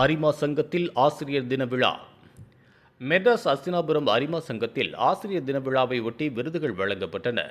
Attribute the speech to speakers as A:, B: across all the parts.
A: அரிமா சங்கத்தில் ஆசிரியர் தின விழா. மெட்ராஸ் அஸ்தினாபுரம் அரிமா சங்கத்தில் ஆசிரியர் தின விழாவை ஒட்டி விருதுகள் வழங்கப்பட்டன.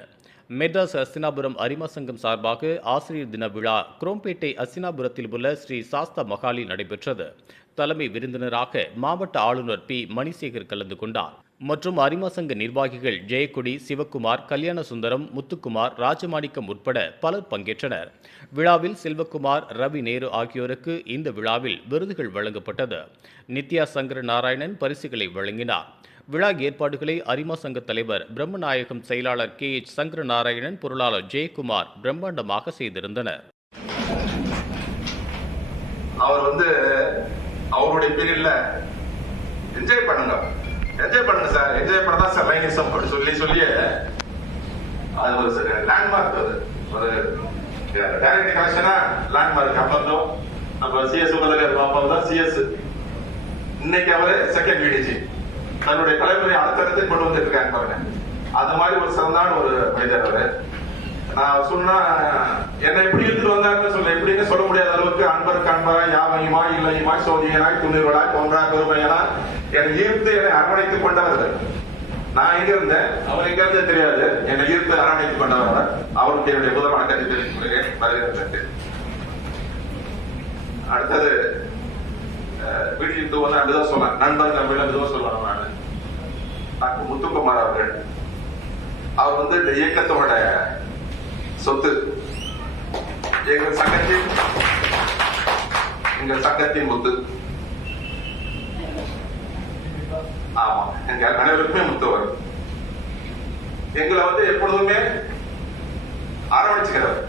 A: மெட்ராஸ் அஸ்தினாபுரம் அரிமா சங்கம் சார்பாக ஆசிரியர் தின விழா குரோம்பேட்டை அஸ்தினாபுரத்தில் உள்ள ஸ்ரீ சாஸ்தா மகாலில் நடைபெற்றது. தலைமை விருந்தினராக மாவட்ட ஆளுநர் பி. மணிசேகர் கலந்து கொண்டார். மற்றும் அரிமா சங்க நிர்வாகிகள் ஜெயக்கொடி சிவக்குமார் கல்யாண சுந்தரம் முத்துக்குமார் ராஜமாணிக்கம் உட்பட பலர் பங்கேற்றனர். விழாவில் செல்வக்குமார் ரவி நேரு ஆகியோருக்கு இந்த விழாவில் விருதுகள் வழங்கப்பட்டது. நித்யா சங்கர நாராயணன் பரிசுகளை வழங்கினார். விழா ஏற்பாடுகளை அரிமா சங்க தலைவர் பிரம்மநாயகம் செயலாளர் கே. எச். சங்கர நாராயணன் பொருளாளர் ஜெயக்குமார் பிரம்மாண்டமாக செய்திருந்தனர்.
B: அவர் வந்து அவருடைய பீரியட்ல என்ஜாய் பண்ணுங்க. என்ஜாய் பண்ணுங்க சார். என்ஜாய் பண்ண தான் சார் லைனிசம் அப்படி சொல்லி சொல்லி அது ஒரு லேண்ட்மார்க் அது. ஒரு டைரக்ட் கனெக்ஷனா லேண்ட்மார்க் அப்போ நம்ம சிஎஸ் முதல்ல அப்போ தான் சிஎஸ் இன்னைக்கு அவரு செகண்ட் விடிஜி தன்னுடைய தலைமுறை அடுத்தடுத்து கொண்டு வந்துட்டு இருக்காங்க பாருங்க. அந்த மாதிரி ஒரு சிறந்தான ஒரு மனிதர் அவர். சொன்னா என்னை எப்படி இழுத்துட்டு வந்தாருன்னு சொல்ல. எப்படின்னு சொல்ல முடியாத அளவுக்கு அன்பருக்கு அன்பா யாவையுமா இல்லையுமா சோதியனாய் துணிவராய் போன்றா பெருமையனா என்னை ஈர்த்து என்னை அரவணைத்துக் கொண்டவர்கள் நான் எங்க இருந்தேன்? அவர் எங்க இருந்தே தெரியாது. என்னை ஈர்த்து அரவணைத்துக் கொண்டவர் அவருக்கு என்னுடைய முதல் வணக்கத்தை தெரிவித்துக் கொள்கிறேன் வருகிறதற்கு அடுத்தது வீட்டில் வந்து அப்படிதான் சொன்னேன் நண்பர் தமிழ் அப்படிதான் சொல்லுவாங்க நான். டாக்டர் முத்துக்குமார் அவர்கள். அவர் வந்து இந்த இயக்கத்தோட சொத்து. எங்கள் சங்கத்தின் எங்கள் சங்கத்தின் முத்து. ஆமா எங்க அனைவருக்குமே முத்தவர் எங்களை வந்து எப்பொழுதுமே அரவணைச்சுக்கிறார்.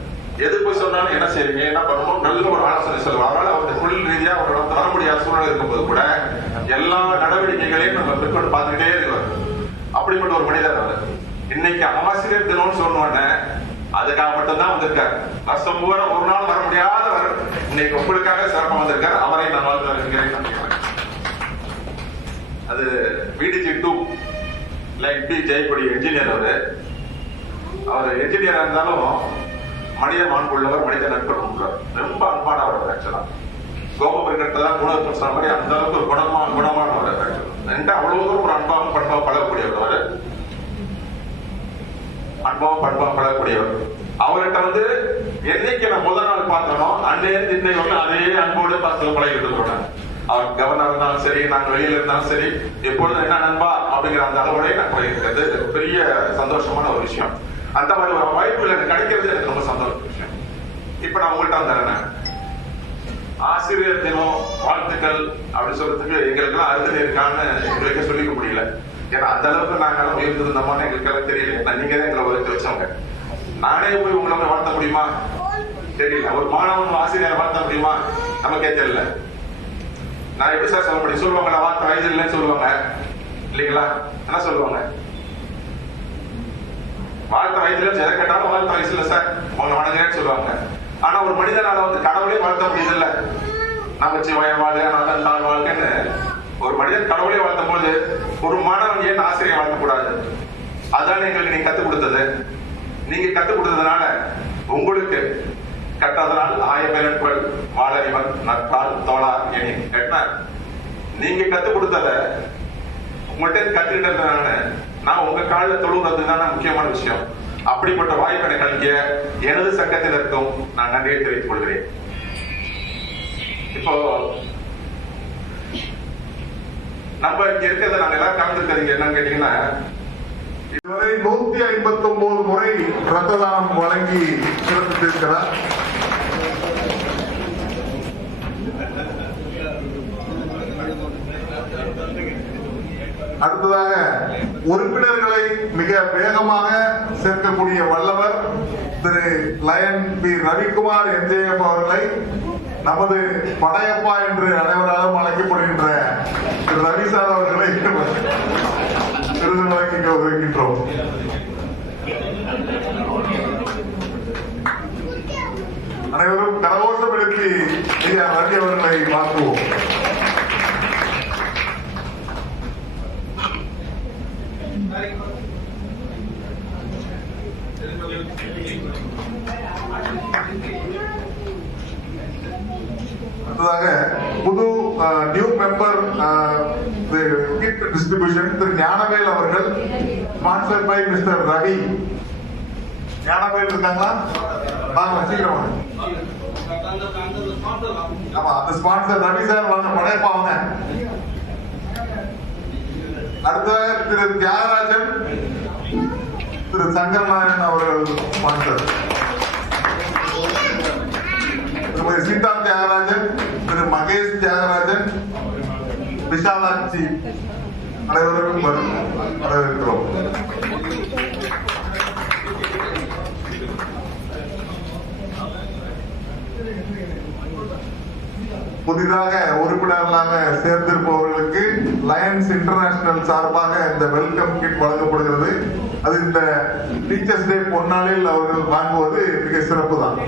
B: எது போய் சொன்னாலும் என்ன செய்வீங்க என்ன பண்ணணும் நல்ல ஒரு ஆலோசனை சொல்லுவோம் அதனால அவர் தொழில் ரீதியா அவரோட தர முடியாத சூழ்நிலை இருக்கும்போது கூட எல்லா நடவடிக்கைகளையும் நம்ம மேற்கொண்டு பார்த்துக்கிட்டே இருக்கிறோம். அப்படிப்பட்ட ஒரு மனிதர் அவர். இன்னைக்கு ஆசிரியர் தினம்னு சொன்னோடனே அதுக்காக மட்டும்தான் வந்திருக்காரு. வருஷம் பூரா ஒரு நாள் வர முடியாதவர் இன்னைக்கு உங்களுக்காக சிறப்பாக வந்திருக்கார். அவரை நான் வாழ்த்து அது பிடிஜி டூ லைக் பி ஜெயக்குடி என்ஜினியர் அவரு. அவர் என்ஜினியரா இருந்தாலும் மனித மாண்புள்ளவர் மனித நட்பு உள்ளவர். ரொம்ப அன்பானவர் அவர் ஆக்சுவலா கோபம் தான் குணத்துக்கு மாதிரி அந்த அளவுக்கு ஒரு குணமா குணமானவர் ஆக்சுவலா ரெண்டு அவ்வளவு தூரம் ஒரு அன்பாகவும் பண்பாவும் பழகக்கூடியவர் அவர். அன்பாவும் பண்பாவும் படக்கூடியவர் அவர்கிட்ட வந்து என்னைக்கு நான் முதல் நாள் பார்த்தனோ அன்னைய இன்னைக்கு வந்து அதே அன்போடு பார்த்து பழகிட்டு போனாங்க அவர் கவர்னர் இருந்தாலும் சரி நாங்க வெளியில இருந்தாலும் சரி எப்பொழுது என்ன நண்பா அப்படிங்கிற அந்த அளவோடய நான் பழகிருக்கிறது பெரிய சந்தோஷமான ஒரு விஷயம். அந்த மாதிரி ஒரு வாய்ப்பு எனக்கு கிடைக்கிறது எனக்கு ரொம்ப சந்தோஷ விஷயம். இப்ப நான் உங்கள்கிட்ட வந்துடுறேன் ஆசிரியர் தினம் வாழ்த்துக்கள் அப்படின்னு சொல்றதுக்கு எங்களுக்கு எல்லாம் அருகில் இருக்கான்னு எங்களுக்கு சொல்லிக்க முடியல. ஏன்னா அந்த அளவுக்கு நாங்கள் எல்லாம் எங்களுக்கு எல்லாம் தெரியல. ஏன்னா நீங்க தான் எங்களை உயர்த்தி வச்சவங்க. நானே போய் உங்களை வாழ்த்த முடியுமா? தெரியல. ஒரு மாணவன் ஆசிரியரை வாழ்த்த முடியுமா? நமக்கே தெரியல. நான் எப்படி சார் சொல்ல முடியும்? சொல்லுவாங்க நான் வாழ்த்த வயது இல்லைன்னு சொல்லுவாங்க. இல்லைங்களா? என்ன சொல்லுவாங்க? வாழ்த்த வயசுல எதை கேட்டாலும் வாழ்த்த வயசு சார். உங்களை வணங்குறேன்னு சொல்லுவாங்க. ஆனா ஒரு மனிதனால வந்து கடவுளே வாழ்த்த முடியுது இல்ல? நமச்சிவாய வாழ்க நான் தான் வாழ்க்கைன்னு ஒரு மனிதன் கடவுளை வாழ்த்தும் போது ஒரு மாணவன் ஏன் ஆசிரியர் வாழ்த்தக்கூடாது அதான் எங்களுக்கு நீங்க கத்துக் கொடுத்தது. நீங்க கத்துக் கொடுத்ததுனால உங்களுக்கு கற்றதனால் ஆயப்பெருட்கள் வாழறிவன் நட்பால் தோழா எனி கேட்டார் நீங்க கத்துக் கொடுத்தத உங்கள்கிட்ட கத்துக்கிட்டதுனால நான் உங்க காலில் தொழுகிறது தானே முக்கியமான விஷயம். அப்படிப்பட்ட வாய்ப்பு எனக்கு அளிக்க எனது சங்கத்தினருக்கும் நான் நன்றியை தெரிவித்துக் கொள்கிறேன். இப்போ நம்ம இங்க இருக்கிறத நாங்க எல்லாம் கலந்துருக்கிறீங்க என்னன்னு கேட்டீங்கன்னா
C: இதுவரை நூத்தி ஐம்பத்தி ஒன்பது முறை ரத்த தானம் வழங்கி சிறப்பித்திருக்கிறார் அடுத்ததாக உறுப்பினர்களை மிக வேகமாக சேர்க்கக்கூடிய வல்லவர் Thiru lion B Ravikumar MJF அவர்களை நமது படையப்பா என்று அனைவராலும் அழைக்கப்படுகின்ற திரு ரவி சார் அவர்களை விருது வழங்கிக்க கௌரவிக்கின்றோம் அனைவரும் கரகோஷம் எழுப்பி ஐயா ரவி அவர்களை வாழ்த்துவோம். அடுத்ததாக புது new member kit distribution Thiru Gnanavel அவர்கள் sponsor by mister Ravi Gnanavel இருக்காங்களா வாங்க சீக்கிரம் வாங்க ஆமா அந்த ஸ்பான்சர் ரவி சார் வாங்க படையப்பா வாங்க அடுத்ததாக திரு தியாகராஜன் திரு சங்கரநாராயணன் அவர்கள் ஸ்பான்சர் திருமதி சீதா தியாகராஜன் திரு மகேஷ் தியாகராஜன் விஷாலாட்சி அனைவருக்கும் வரவேற்கிறோம். புதிதாக உறுப்பினர்களாக சேர்ந்திருப்பவர்களுக்கு லயன்ஸ் இன்டர்நேஷனல் சார்பாக இந்த வெல்கம் கிட் வழங்கப்படுகிறது. அது இந்த டீச்சர்ஸ் டே பொன்னாளில் அவர்கள் வாங்குவது மிக சிறப்பு தான்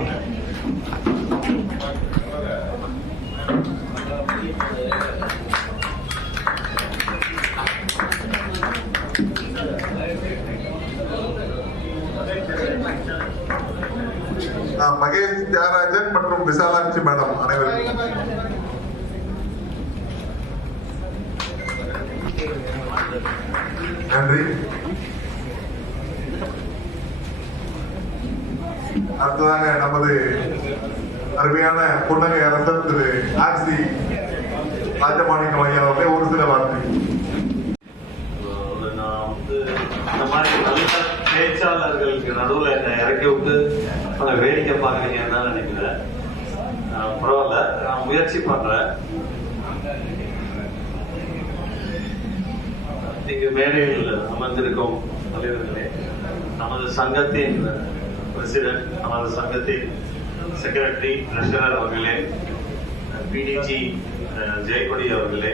C: மகேஷ் தியாகராஜன் மற்றும் விசாலாட்சி மேடம் அனைவரும் நன்றி. அடுத்ததாக நமது அருமையான புன்னகை அரசர் திரு ஆர்சி ராஜமாணிக்கம் ஐயா அவர்களே ஒரு சில வார்த்தை.
D: வந்து பேச்சாளர்களுக்கு நடுவில் என்னை இறக்கி விட்டு அதை வேடிக்கை பார்க்குறீங்கன்னு தான் நினைக்கிறேன் பரவாயில்ல. நான் முயற்சி பண்றேன். இங்கு மேடையில் அமர்ந்திருக்கும் தலைவர்களே நமது சங்கத்தின் பிரசிடென்ட் நமது சங்கத்தின் செக்ரட்டரி ட்ரெஷரர் அவர்களே பிடிஜி ஜெயக்கொடி அவர்களே